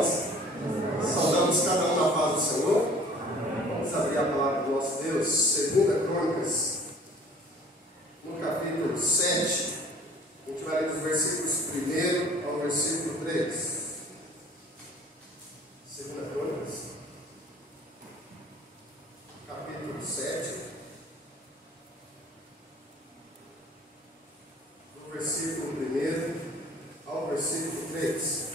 irmãos? Saudamos cada um na paz do Senhor. Vamos abrir a palavra do nosso Deus, 2 Crônicas, no capítulo 7. A gente vai ler dos versículos 1 ao versículo 3. 2 Crônicas, capítulo 7, do versículo 1 ao versículo 3.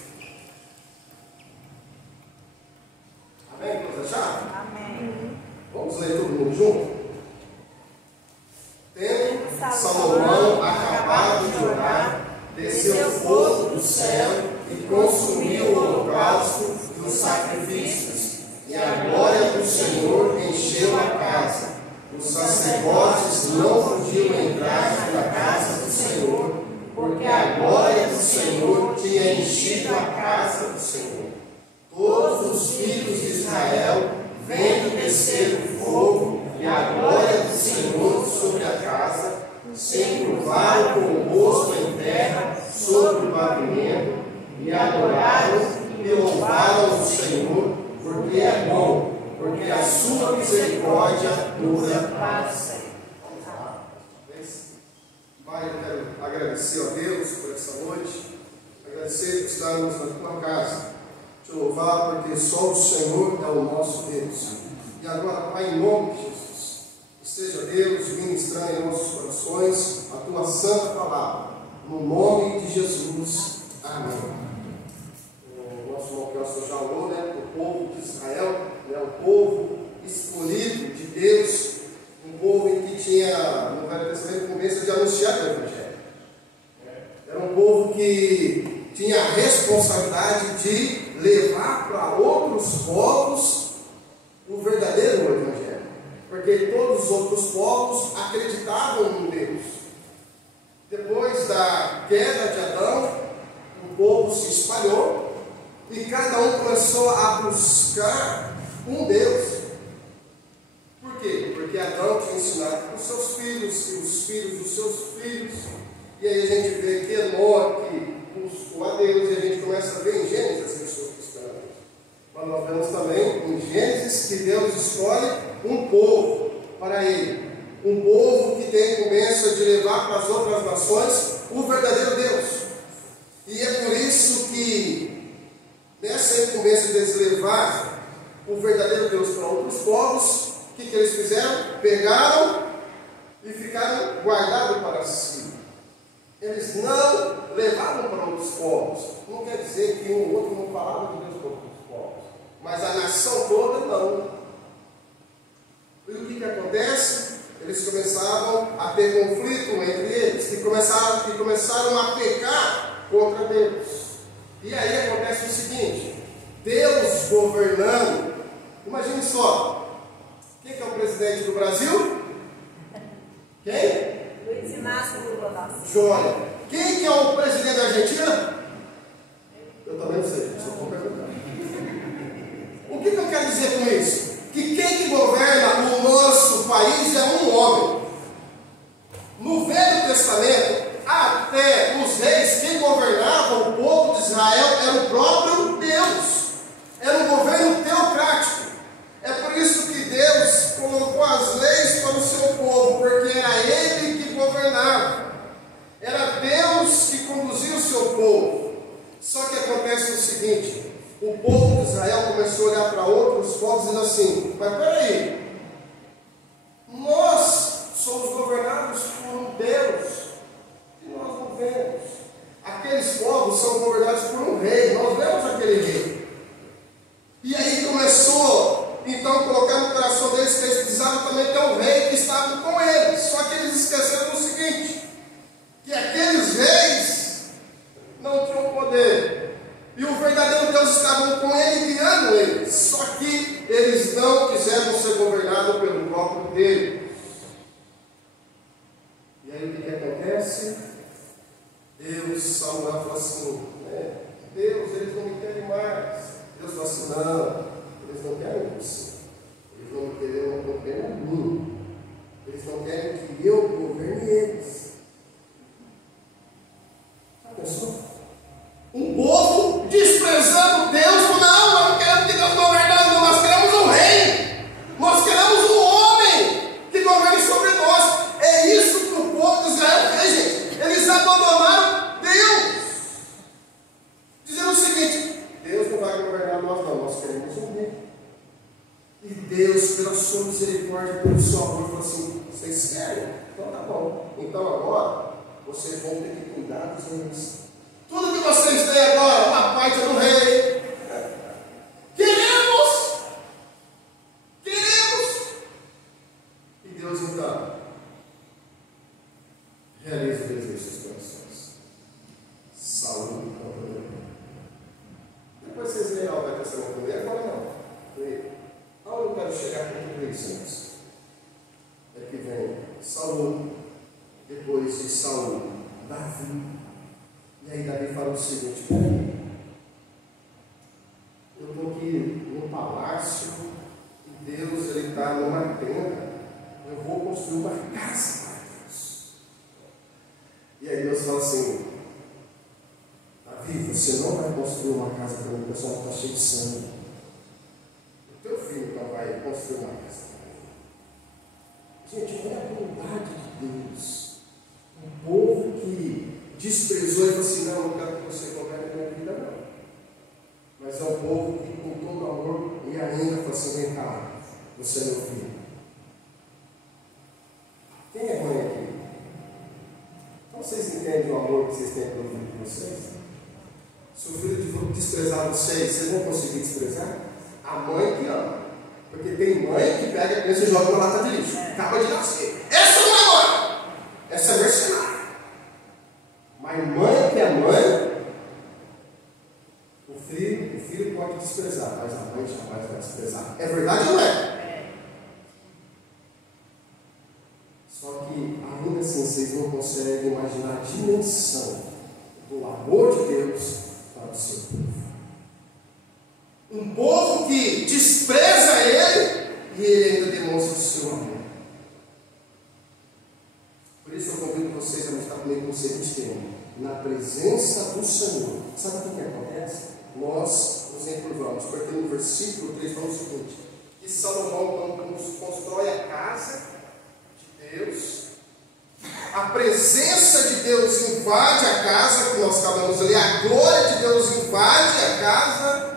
Amém? Vamos achar? Amém. Vamos ler todo mundo junto? Tendo Salomão acabado de orar, desceu fogo do céu e consumiu o holocausto e os sacrifícios, e a glória do Senhor encheu a casa. Os sacerdotes não podiam entrar na casa do Senhor, porque a glória do Senhor tinha enchido a casa do Senhor. Todos os filhos de Israel, vendo descer o fogo e a glória do Senhor sobre a casa, se encurvaram com o rosto em terra sobre o pavimento, e adoraram e louvaram o Senhor, porque é bom, porque a sua misericórdia dura para sempre. Pai, eu quero agradecer a Deus por essa noite, agradecer por estarmos na tua casa, te louvar porque só o Senhor é o nosso Deus. E agora, Pai, em nome de Jesus, esteja Deus ministrando em nossos corações a tua santa palavra, no nome de Jesus. Amém. O nosso irmão Kelso já falou, o povo de Israel, o povo escolhido de Deus, um povo em que tinha, no Velho Testamento, convência de anunciar o Evangelho. Era um povo que tinha a responsabilidade de levar para outros povos o verdadeiro Evangelho. Porque todos os outros povos acreditavam em Deus. Depois da queda de Adão, o povo se espalhou e cada um começou a buscar um Deus. Por quê? Porque Adão tinha ensinado para os seus filhos e os filhos dos seus filhos. E aí a gente vê que Enoque buscou a Deus, e a gente começa a ver em Gênesis as pessoas buscando a Deus. Mas nós vemos também em Gênesis que Deus escolhe um povo para ele. Um povo que tem a incumbência de levar para as outras nações o verdadeiro Deus. E é por isso que nessa incumbência deles levar o verdadeiro Deus para outros povos, o que eles fizeram? Pegaram e ficaram guardados para si. Eles não levavam para outros povos. Não quer dizer que um ou outro não falava de Deus para outros povos, mas a nação toda não. E o que acontece? Eles começavam a ter conflito entre eles, e começaram a pecar contra Deus. E aí acontece o seguinte: Deus governando. Imagine só, quem que é o presidente do Brasil? Quem? Luiz Inácio Lula da Silva. Joia. Quem que é o presidente da Argentina? Eu também não sei, só estou perguntando. O que eu quero dizer com isso? Que quem que governa o nosso país é um homem. No Velho Testamento, até os reis, quem governava o povo de Israel era o próprio Deus. Era um governo teocrático. É por isso que Deus colocou as leis para o seu povo, porque era Ele que governava. Era Deus que conduzia o seu povo. Só que acontece o seguinte: o povo de Israel começou a olhar para outros povos dizendo assim: mas peraí, nós somos governados por um Deus que nós não vemos. Aqueles povos são governados por um rei, nós vemos aquele rei. E aí começou então a colocar no coração deles que eles precisavam também ter um rei que estava com eles. Só que eles esqueceram do seguinte: que aqueles reis não tinham poder, e o verdadeiro Deus estava com ele, guiando eles. Só que eles não quiseram ser governados pelo próprio Deus. E aí o que acontece? Deus, Samuel falou assim: Deus, eles não me querem mais. Deus falou assim: não, eles não querem você. Eles não querem a mim. Eles não querem que eu governe eles. Já pensou? Um povo desprezando Deus, como E Deus, pela sua misericórdia, pelo seu amor, falou assim: vocês querem? Então tá bom. Então agora, vocês vão ter que cuidar dos reis. Tudo que vocês têm agora, uma parte do rei. Queremos! Queremos! E Deus então realiza o desejo dos corações. Saúl contra o Depois vocês leem lá o Velho Testamento comigo, agora não. Aonde eu quero chegar com tudo isso antes? É que vem Saúl, depois de Saúl, Davi. E aí Davi fala o seguinte: peraí, eu estou aqui no palácio e Deus está numa tenda. Eu vou construir uma casa para Deus. E aí Deus fala assim: Davi, você não vai construir uma casa para mim, o pessoal está cheio de sangue. O teu filho então vai construir uma casa para mim. Gente, olha a bondade de Deus. Um povo que desprezou e falou assim: não, não quero que você governe a minha vida, não. Mas é um povo que, com todo amor, e ainda falou assim: vem cá, você é meu filho. Quem é mãe aqui? Então vocês entendem o amor que vocês têm pelo filho de vocês? Se o filho desprezar vocês vão conseguir desprezar? A mãe que ama. Porque tem mãe que pega a criança e joga uma lata de lixo. Acaba de nascer. Essa não é mãe! Essa é mercenária. Mas mãe que é mãe, o filho pode desprezar, mas a mãe jamais vai desprezar. É verdade ou não é? Só que ainda assim vocês não conseguem imaginar a dimensão do amor de Deus para o seu povo. Um povo que despreza Ele e Ele ainda demonstra o seu amor. Por isso eu convido vocês a meditar comigo no seguinte tema: na presença do Senhor. Sabe o que acontece? Nós nos encurvamos, porque no versículo 3 fala o seguinte: que Salomão, quando constrói a casa de Deus, a presença de Deus invade a casa, que nós acabamos de ler, a glória de Deus invade a casa.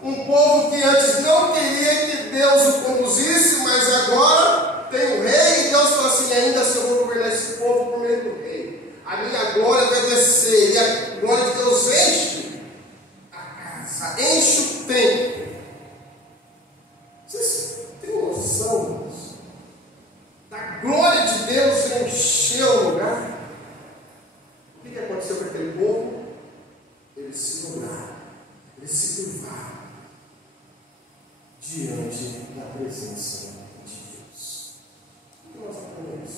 Um povo que antes não queria que Deus o conduzisse, mas agora tem um rei, e Deus fala assim: ainda se eu vou governar esse povo por meio do rei, a minha glória vai descer, e a glória de Deus enche a casa, enche o templo. Vocês têm noção disso? Da glória de Deus encheu o lugar? O que aconteceu com aquele povo? Eles se dobraram, eles se curvaram diante da presença de Deus. O que nós aprendemos?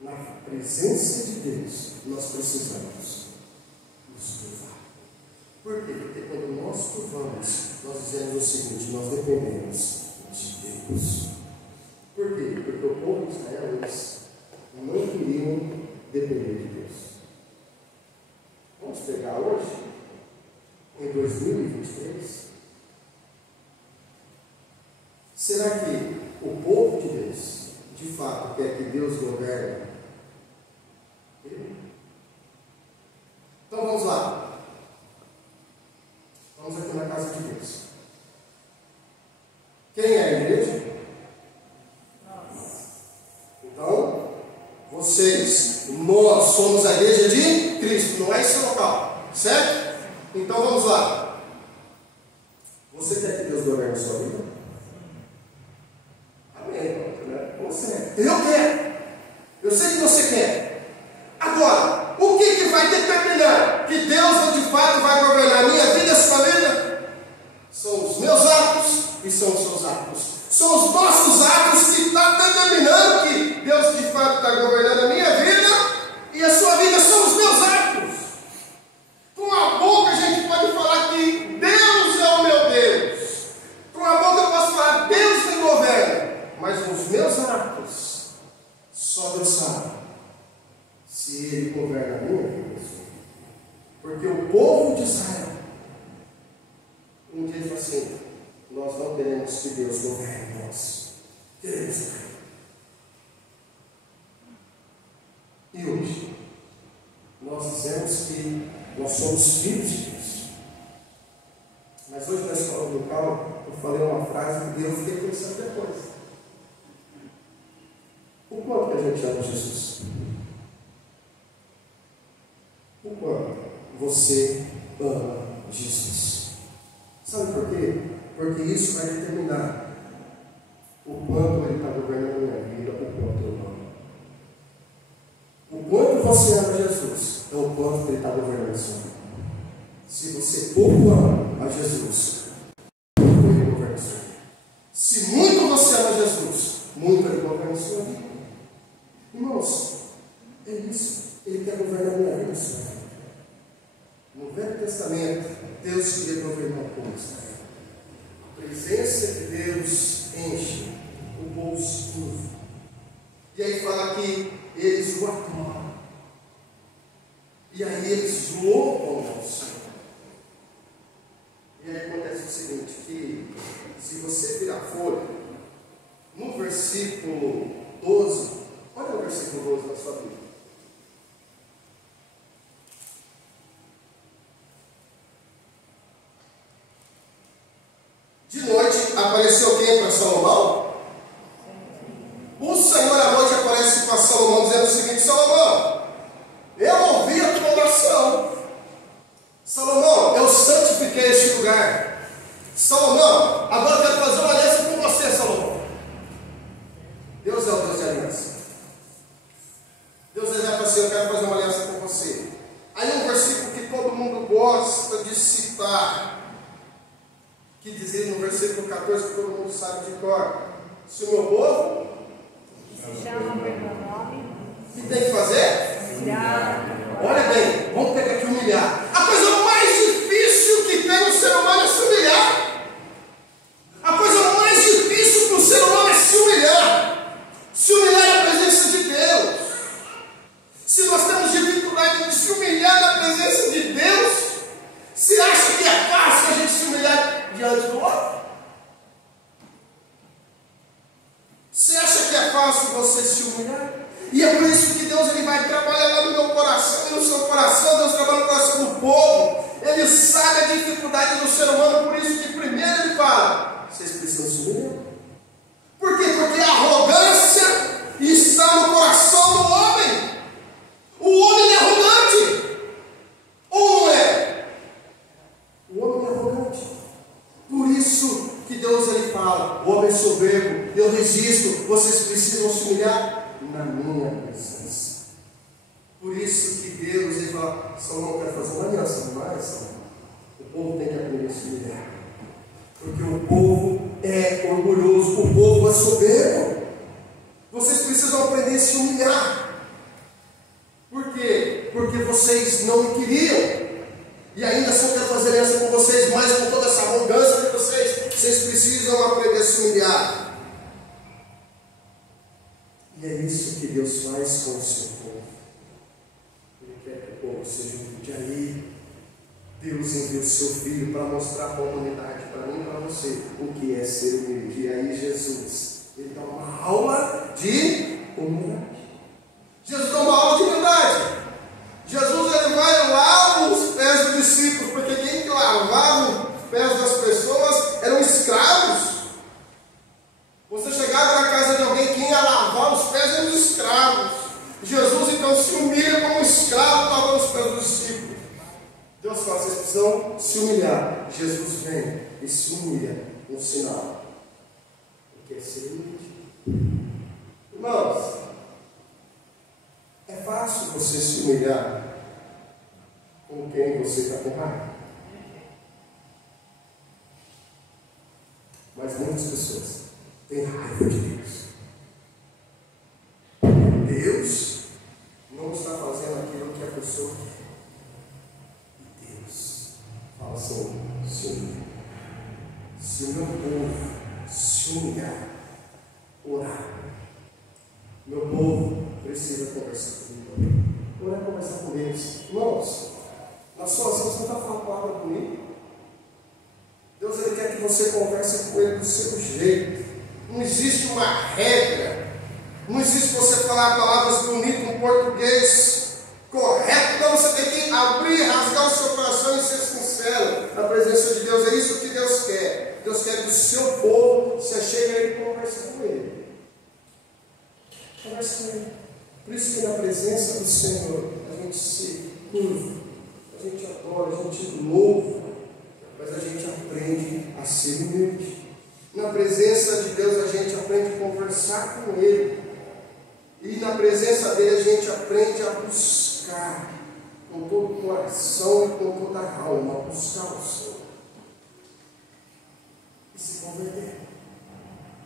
Na presença de Deus, nós precisamos nos curvar. Por quê? Porque quando nós curvamos, nós dizemos o seguinte: nós dependemos de Deus. Por quê? Porque o povo de Israel, eles não queriam depender de Deus. Vamos pegar hoje, em 2023. Será que o povo de Deus, de fato, quer que Deus governe? Então vamos lá. Vamos aqui na casa de Deus. Quem é a igreja? Então, vocês, nós somos a igreja de Cristo, não é esse local, certo? Então vamos lá. Você quer que Deus governe a sua vida? Você. Eu quero. Eu sei que você quer. Agora, o que vai determinar que Deus de fato vai governar a minha vida e a sua vida? São os meus atos e são os seus atos. São os nossos atos que estão determinando que Deus de fato está governando a minha vida e a sua vida. São os meus atos. Com a boca a gente pode falar que Deus é o meu Deus. Com a boca eu posso falar Deus me governa. Mas os meus atos, só Deus sabe se Ele governa a minha vida. Porque o povo de Israel, um dia falou assim: nós não queremos que Deus governe nós, queremos governar. E hoje, nós dizemos que nós somos filhos de Deus. Mas hoje na escola local, eu falei uma frase e eu fiquei pensando depois. O quanto que a gente ama Jesus? O quanto você ama Jesus? Sabe por quê? Porque isso vai determinar o quanto Ele está governando a minha vida, o quanto eu amo. O quanto você ama Jesus é o quanto Ele está governando a sua vida. Se você pouco ama a Jesus, pouco Ele governa a sua vida. Se muito você ama Jesus, muito Ele governa a sua vida. Irmãos, é isso. Ele quer governar a minha vida, Senhor. No Velho Testamento, Deus queria governar o povo. A presença de Deus enche o bolso curvo. E aí fala que eles o adoram. E aí eles louvam ao Senhor. E aí acontece o seguinte, que se você virar a folha, no versículo 12, olha o versículo 12 da sua Bíblia. De noite apareceu quem para Salomão? O Senhor à noite aparece para Salomão dizendo o seguinte: Salomão, eu ouvi a tua oração. Salomão, eu santifiquei este lugar. Salomão, agora eu quero fazer uma aliança com você, Salomão. Deus é o Deus de aliança. Deus vai para você: eu quero fazer uma aliança com você. Aí um versículo que todo mundo gosta de citar, que dizia no versículo 14, que todo mundo sabe de cor: se o meu povo Se chama pelo meu nome. o que tem que fazer? Humilhar. Olha bem, vamos pegar aqui humilhar. A coisa mais difícil que tem no ser humano é se humilhar. A coisa mais difícil para o ser humano é se humilhar. Se humilhar na presença de Deus. Se nós temos dificuldade de se humilhar na presença de Deus, você acha que é fácil a gente se humilhar diante do outro? Você acha que é fácil você se humilhar? E é por isso que Deus ele vai trabalhar lá no meu coração e no seu coração. Deus trabalha no coração do povo. Ele sabe a dificuldade do ser humano. Por isso que primeiro ele fala: vocês precisam se humilhar. Por quê? Porque a arrogância está no coração do homem. O homem é arrogante. Ou não é? O homem é arrogante. Por isso que Deus ele fala: o homem é soberbo, eu resisto, vocês precisam se humilhar na minha presença. Por isso que Deus ele fala: Salomão, quer fazer uma aliança, não vai, Salomão? O povo tem que aprender a se humilhar. Porque o povo é orgulhoso, o povo é soberbo. Vocês precisam aprender a se humilhar. Por quê? Porque vocês não me queriam. E ainda assim eu quero fazer aliança com vocês, mas com toda essa arrogância de vocês precisam aprender a se humilhar. E é isso que Deus faz com o seu povo. Ele quer que o povo seja humilde. Aí Deus enviou o seu Filho para mostrar para a humanidade, para mim e para você, o que é ser humilde. E aí Jesus, ele dá uma aula de humildade. Jesus dá uma aula de humildade. Jesus ele vai lavar os pés dos discípulos, porque quem que lavava os pés das pessoas eram escravos. Você chegava na casa de alguém, quem ia lavar os pés eram os escravos. Jesus então se humilha como um escravo lavando os pés dos discípulos. Deus fala: vocês precisam se humilhar. Jesus vem e se humilha, um sinal. O que é ser humilde? Irmãos, é fácil você se humilhar com quem você está com raiva. Mas muitas pessoas têm raiva de Deus. Deus não está fazendo aquilo que a pessoa quer. E Deus fala assim: se humilha. Se o meu povo se humilhar, orar, meu povo precisa conversar comigo. Orar, conversar com eles. Irmãos, na sua oração você não está falando palavra comigo. Deus ele quer que você converse com ele do seu jeito. Não existe uma regra. Não existe você falar palavras bonitas no português correto. Não, você tem que abrir, rasgar o seu coração e ser sincero na presença de Deus. É isso que Deus quer. Deus quer que o seu povo se achegue a Ele e converse com Ele. Converse com Ele. Por isso que na presença do Senhor a gente se curva, a gente adora, a gente louva, mas a gente aprende a ser humilde. Na presença de Deus a gente aprende a conversar com Ele. E na presença dele a gente aprende a buscar com todo o coração e com toda a alma, buscar o Senhor e se converter.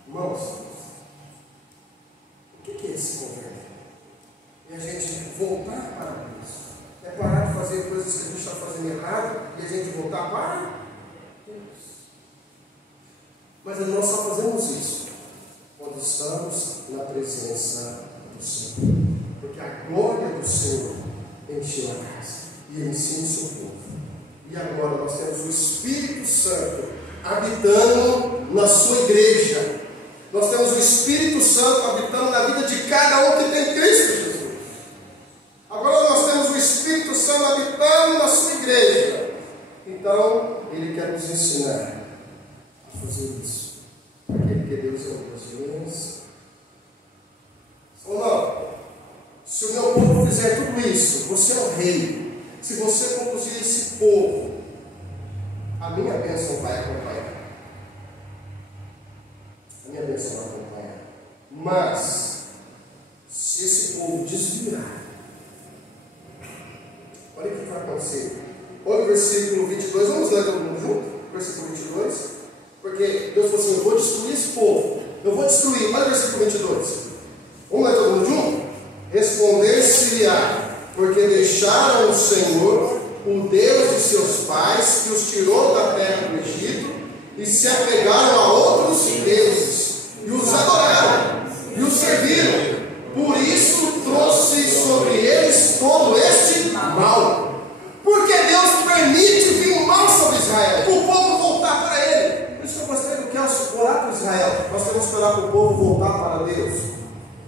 Irmãos, o que é se converter? É a gente voltar para Deus. É parar de fazer coisas que a gente está fazendo errado e a gente voltar para Deus. Mas nós só fazemos isso quando estamos na presença do Senhor. Porque a glória do Senhor encheu a casa e ele ensina o seu povo. E agora nós temos o Espírito Santo habitando na sua igreja. Nós temos o Espírito Santo habitando na vida de cada um que tem Cristo Jesus. Agora nós temos o Espírito Santo habitando na sua igreja. Então, Ele quer nos ensinar a fazer isso. Aquele que Deus é o Deus de aliança. Ou não? Se o meu povo fizer tudo isso, você é o rei. Se você conduzir esse povo, a minha bênção vai acompanhar. A minha bênção vai acompanhar. Mas, se esse povo desviar, olha o que vai acontecer. Olha o versículo 22. Vamos ler todo mundo junto? Versículo 22. Porque Deus falou assim: eu vou destruir esse povo. Eu vou destruir. Olha o versículo 22. Vamos ler todo mundo junto? Responder-se-lhe-á, porque deixaram o Senhor, o Deus de seus pais, que os tirou da terra do Egito, e se apegaram a outros deuses, e os adoraram, e os serviram. Por isso trouxe sobre eles todo este mal. Porque Deus permite vir o mal sobre Israel, para o povo voltar para Ele. Por isso que eu gostei do Kelso, orar para Israel. Nós temos que orar para o povo voltar para Deus.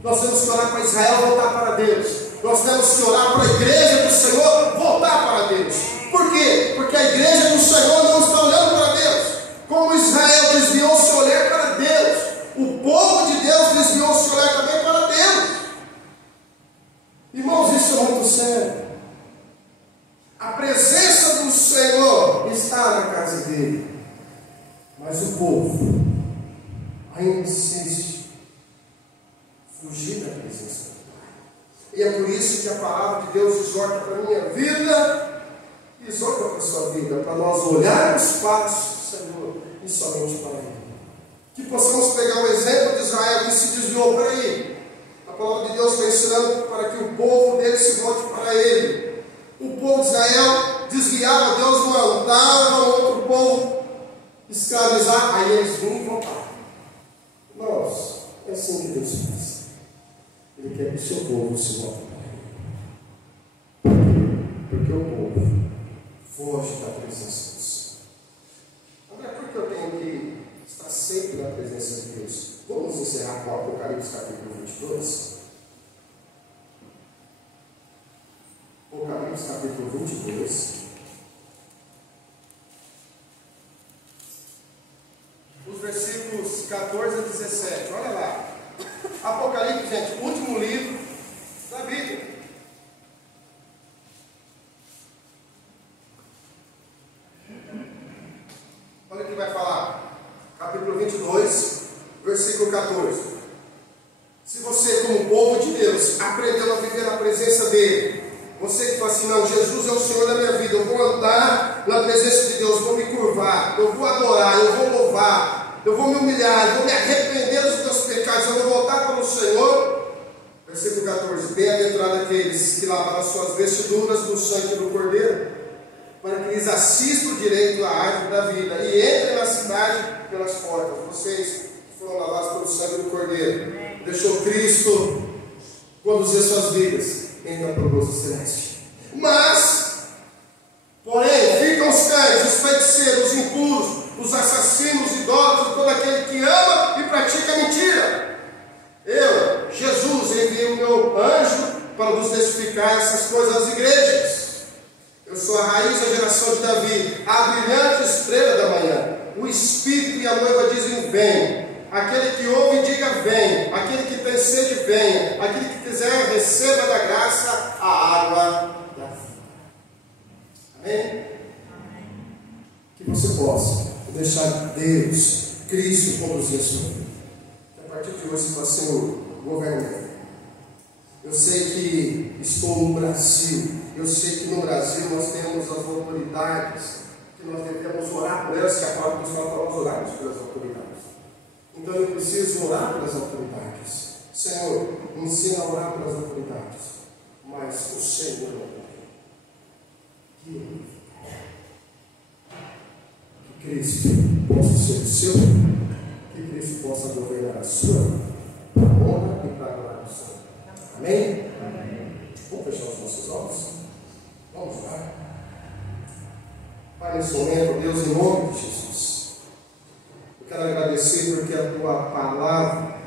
Nós temos que orar para Israel voltar para Deus. Nós temos que orar para a igreja do Senhor voltar para Deus. Por quê? Porque a igreja do Senhor não está olhando para Deus. Como Israel desviou seu olhar para Deus, o povo de Deus desviou seu olhar também para Deus. Irmãos, isso é muito sério. A presença do Senhor está na casa dele. Mas o povo ainda insiste fugir da presença do Pai. E é por isso que a palavra de Deus exorta para a minha vida, e exorta para a sua vida, para nós olharmos para o Senhor e somente para Ele. Que possamos pegar o exemplo de Israel que se desviou para Ele. A palavra de Deus está ensinando para que o povo dele se volte para Ele. O povo de Israel desviava, Deus mandava outro povo escravizar, aí eles vinham e voltavam. Nós, é assim que Deus faz. Ele quer que o seu povo se volte para Ele. Porque o povo foge da presença do Senhor. Agora, por que eu tenho que estar sempre na presença de Deus? Vamos encerrar com o Apocalipse capítulo 22. Apocalipse capítulo 22. Os versículos 14 a 17. Olha lá. Apocalipse, gente, o último livro da Bíblia. Olha o que vai falar. Capítulo 22, versículo 14. Se você, como povo de Deus, aprendeu a viver na presença dele, você que fala assim: não, Jesus é o Senhor da minha vida, eu vou andar na presença de Deus, vou me curvar, eu vou adorar, eu vou louvar, eu vou me humilhar, eu vou me arrepender dos meus pecados, eu vou voltar para o Senhor. Versículo 14: bem-aventurado aqueles que lavaram as suas vestiduras no sangue do Cordeiro, para que lhes assista o direito à árvore da vida e entrem na cidade pelas portas. Vocês que foram lavados pelo sangue do Cordeiro, deixou Cristo conduzir suas vidas, entram para o gozo celeste. Mas, porém, ficam os cães, os feiticeiros, os impuros, os assassinos, os idólatras, todo aquele que ama e pratica mentira. Eu, Jesus, enviei o meu anjo para nos testificar essas coisas às igrejas. O Espírito e a noiva dizem: vem. Aquele que ouve, diga: vem. Aquele que tem sede, venha. Aquele que quiser, receba da graça a água da vida. Amém? Que você possa deixar Deus, Cristo, conduzir a sua vida. Que a partir de hoje você vai ser o governador. Eu sei que estou no Brasil. Eu sei que no Brasil nós temos as autoridades, que nós devemos orar por elas, que a palavra do Senhor fala, nós orarmos pelas autoridades. Então eu preciso orar pelas autoridades. Senhor, me ensina a orar pelas autoridades. Mas o Senhor não pode. Que Cristo possa ser o seu, que Cristo possa governar a sua vida, para a honra e para a glória do Senhor. Amém? Amém? Vamos fechar os nossos olhos? Vamos lá. Pai, nesse momento, Deus, em nome de Jesus, eu quero agradecer porque a Tua palavra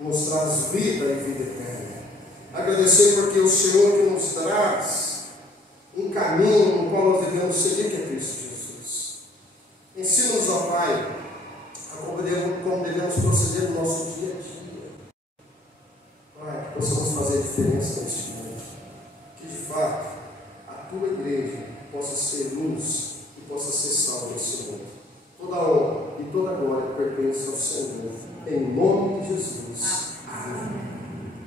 nos traz vida e vida eterna. Agradecer porque o Senhor que nos traz um caminho no qual nós devemos seguir, que é Cristo Jesus. Ensina-nos, ó Pai, como devemos proceder no nosso dia a dia. Pai, que possamos fazer a diferença neste mundo. Que de fato a Tua igreja possa ser luz e possa ser sal nesse mundo. Toda honra e toda glória pertence ao Senhor. Em nome de Jesus.